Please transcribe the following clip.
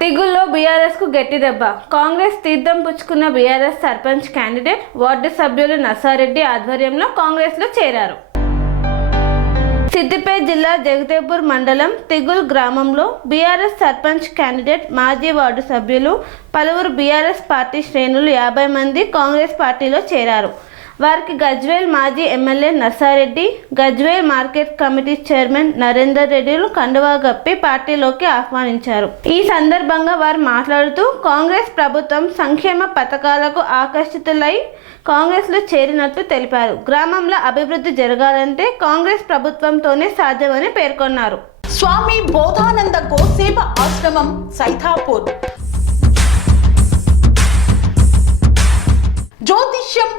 తిగుల్లో బీఆర్ఎస్కు గట్టి దెబ్బ. కాంగ్రెస్ తీర్థం పుచ్చుకున్న బీఆర్ఎస్ సర్పంచ్ క్యాండిడేట్ వార్డు సభ్యులు నసారెడ్డి ఆధ్వర్యంలో కాంగ్రెస్లో చేరారు. సిద్దిపేట జిల్లా జగదేపూర్ మండలం తిగుల్ గ్రామంలో బీఆర్ఎస్ సర్పంచ్ క్యాండిడేట్ మాజీ వార్డు సభ్యులు పలువురు బీఆర్ఎస్ పార్టీ శ్రేణులు యాభై మంది కాంగ్రెస్ పార్టీలో చేరారు. వారికి గజ్వేల్ మాజీ MLA Narsareddy Gajwel market committee chairman Narender రెడ్డిలు కండువా గప్పి పార్టీలోకి ఆహ్వానించారు. ఈ సందర్భంగా వారు మాట్లాడుతూ కాంగ్రెస్ ప్రభుత్వం సంక్షేమ పథకాలకు ఆకర్షితులై కాంగ్రెస్లో చేరినట్టు తెలిపారు. గ్రామంలో అభివృద్ధి జరగాలంటే కాంగ్రెస్ ప్రభుత్వంతోనే సాధ్యమని పేర్కొన్నారు. స్వామి బోధానంద గోసేవ ఆశ్రమం సైథాపూర్